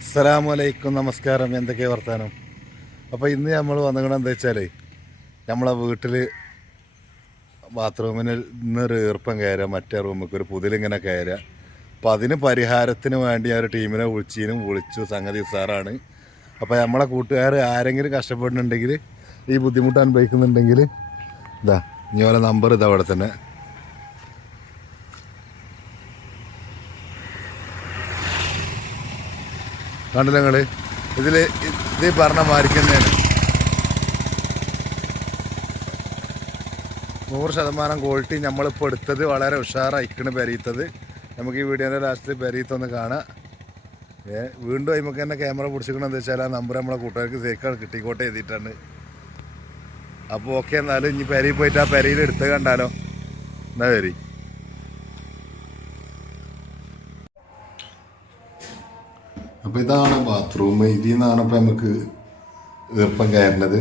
അസ്സലാമലൈക്കും, നമസ്കാരം. എന്തൊക്കെയാ വർത്താനം? അപ്പോൾ ഇന്ന് നമ്മൾ വന്നിങ്ങനെ എന്താ വെച്ചാൽ നമ്മളെ വീട്ടിൽ ബാത്റൂമിന് ഇന്നൊരു ഈർപ്പം കയറുക, മറ്റേ റൂമിലേക്ക് ഒരു പുതിലിങ്ങനെ കയറുക. അപ്പോൾ അതിന് പരിഹാരത്തിന് വേണ്ടി ആ ഒരു ടീമിനെ വിളിച്ചു. സംഗതി ഉസാറാണ്. അപ്പോൾ നമ്മളെ കൂട്ടുകാർ ആരെങ്കിലും കഷ്ടപ്പെടുന്നുണ്ടെങ്കിൽ, ഈ ബുദ്ധിമുട്ട് അനുഭവിക്കുന്നുണ്ടെങ്കിൽ ഇതാ ഇനി ഓരോ നമ്പർ ഇതാ അവിടെ തന്നെ. കണ്ടില്ല നിങ്ങൾ? ഇത് പറഞ്ഞ മാരിക്കുന്നതാണ് 100% ക്വാളിറ്റി. നമ്മളിപ്പോൾ എടുത്തത് വളരെ ഉഷാറായിക്കണ് പെരീത്തത്. നമുക്ക് ഈ വീഡിയോൻ്റെ ലാസ്റ്റിൽ പെരീത്തൊന്ന് കാണാം. വീണ്ടും നമുക്ക് തന്നെ ക്യാമറ പിടിച്ചിക്കണമെന്ന് വെച്ചാൽ ആ നമ്പർ നമ്മളെ കൂട്ടുകാർക്ക് സേക്കാണ് കിട്ടിക്കോട്ടെ എഴുതിയിട്ടാണ്. അപ്പോൾ ഓക്കെ, എന്നാലും ഇനി പെരയിൽ പോയിട്ട് ആ പെരയിൽ എടുത്ത് കണ്ടാലോ? എന്നാ വരി. അപ്പോൾ ഇതാണ് ബാത്റൂം. ഇതിൽ നിന്നാണ് ഇപ്പോൾ നമുക്ക് ഈർപ്പം കയറേണ്ടത്.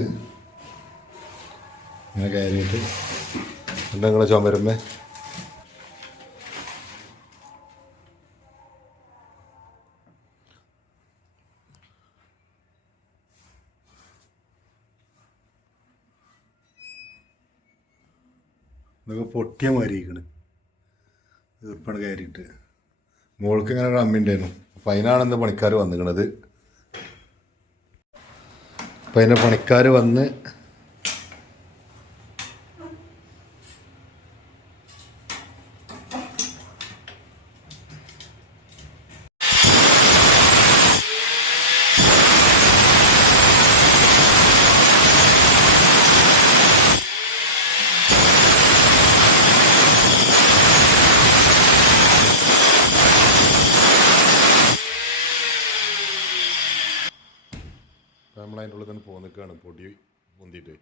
ഇങ്ങനെ കയറിയിട്ട് നിങ്ങളെ ചുമരുമ്പേ ഇതൊക്കെ പൊട്ടിയ മാറിയിരിക്കണ്. ഈർപ്പാണ് കയറിയിട്ട് മുകൾക്ക് ഇങ്ങനെ ഒരു അമ്മിണ്ടായിരുന്നു. അപ്പം അതിനാണെന്ന് പണിക്കാർ വന്നിക്കണത്. അപ്പം അതിൻ്റെ പണിക്കാർ വന്ന് നമ്മളതിൻ്റെ ഉള്ളിൽ തന്നെ പോന്നിക്കാണ് പൊടി പൊന്തിയിട്ട്.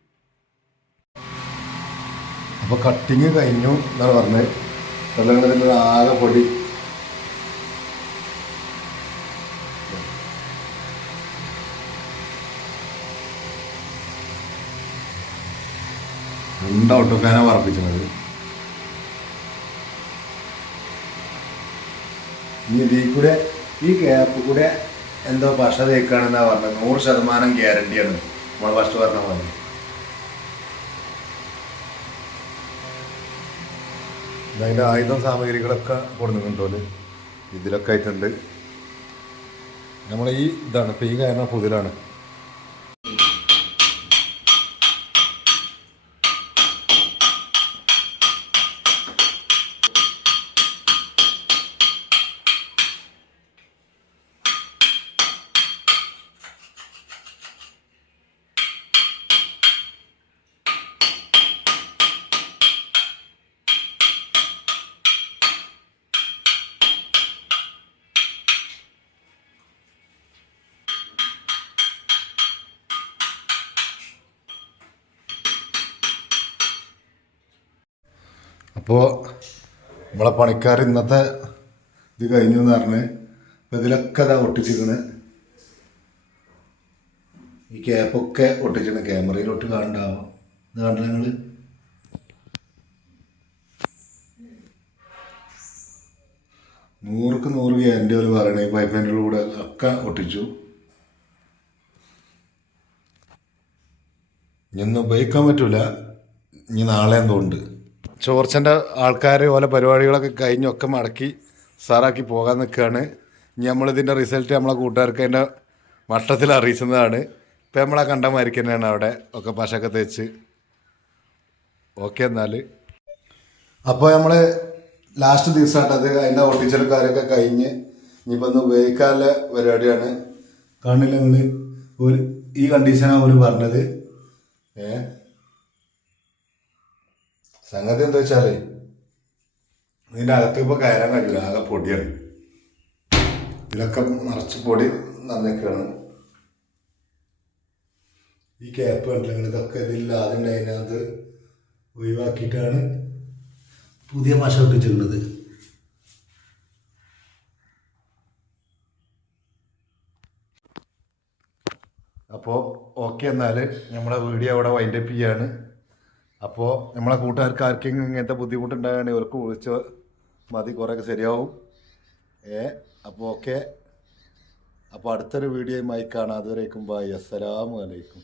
അപ്പോൾ കട്ടിങ് കഴിഞ്ഞു എന്നാണ് പറഞ്ഞത്. വെള്ളങ്ങളിൽ ആകെ പൊടി. ഔട്ട് ഫാനാണ് പറപ്പിച്ചത്. ഇനി ഇതിൽ കൂടെ ഈ ഗ്യാപ്പ് കൂടെ എന്തോ പശ തേക്കാണെന്നാണ് പറഞ്ഞത്. 100% ഗ്യാരണ്ടിയാണ് നമ്മൾ ഫസ്റ്റ് പറഞ്ഞ പോലെ. അതിൻ്റെ ആയുധം സാമഗ്രികളൊക്കെ കൊടുക്കുന്നുണ്ടോ ഇതിലൊക്കെ ആയിട്ടുണ്ട്. നമ്മൾ ഈ ഇതാണ് ഇപ്പോൾ ഈ കാരണം പുതിലാണ്. അപ്പോൾ നമ്മളെ പണിക്കാർ ഇന്നത്തെ ഇത് കഴിഞ്ഞു എന്ന് പറഞ്ഞ് അപ്പോൾ ഇതിലൊക്കെ അതാ ഒട്ടിച്ചിരിക്കണ്. ഈ ക്യാപ്പൊക്കെ ഒട്ടിച്ചിട്ടുണ്ട്. ക്യാമറയിലൊട്ട് കാണണ്ടാവും. ഇത് കണ്ടില്ല നിങ്ങൾ? 100% ഗ്യാരണ്ടി അവർ പറയണേ. ഈ പൈപ്പിൻ്റെ കൂടെ ഒക്കെ ഒട്ടിച്ചു. ഇനിയൊന്നും ഉപയോഗിക്കാൻ പറ്റൂല. ഇനി നാളെ എന്തോ ഉണ്ട്. ചോർച്ചൻ്റെ ആൾക്കാർ ഓരോ പരിപാടികളൊക്കെ കഴിഞ്ഞൊക്കെ മടക്കി സാറാക്കി പോകാൻ നിൽക്കുകയാണ്. ഇനി നമ്മളിതിൻ്റെ റിസൾട്ട് നമ്മളെ കൂട്ടുകാർക്ക് അതിൻ്റെ മട്ടത്തിൽ അറിയിക്കുന്നതാണ്. ഇപ്പം നമ്മളെ കണ്ടമാരിക്ക് തന്നെയാണ് അവിടെ ഒക്കെ പശയൊക്കെ തേച്ച്. ഓക്കെ, എന്നാൽ അപ്പോൾ നമ്മൾ ലാസ്റ്റ് ദിവസമായിട്ടത് അതിൻ്റെ ഒട്ടിച്ചെടുക്കാരൊക്കെ കഴിഞ്ഞ് ഇനിയിപ്പോൾ ഒന്ന് ഉപയോഗിക്കാനുള്ള പരിപാടിയാണ്. കാണില്ല നിങ്ങൾ? ഈ കണ്ടീഷനാണ് അവർ പറഞ്ഞത്. സംഗതി എന്താ വെച്ചാൽ ഇതിൻ്റെ അകത്ത് ഇപ്പോൾ കയറാൻ കഴിയില്ല. ആകെ പൊടിയാണ്. ഇതിലൊക്കെ നിറച്ച് പൊടി നന്നൊക്കെയാണ്. ഈ ക്യാപ്പ് കണ്ടില്ല? ഇതൊക്കെ ഇതില്ല. അതിൻ്റെ അതിനകത്ത് ഒഴിവാക്കിയിട്ടാണ് പുതിയ പശ ഒട്ടിച്ചിട്ടുള്ളത്. അപ്പോൾ ഓക്കെ, എന്നാൽ നമ്മുടെ വീഡിയോ അവിടെ വൈൻഡപ്പ് ചെയ്യാണ്. അപ്പോൾ നമ്മളെ കൂട്ടുകാർക്ക് ആർക്കെങ്കിലും ഇങ്ങനത്തെ ബുദ്ധിമുട്ടുണ്ടാകുകയാണെങ്കിൽ ഇവർക്ക് വിളിച്ച് മതി, കുറേയൊക്കെ ശരിയാവും. അപ്പോൾ ഓക്കെ. അപ്പോൾ അടുത്തൊരു വീഡിയോയുമായി കാണാം. അതുവരേക്കും ബൈ. അസ്സലാമു അലൈക്കും.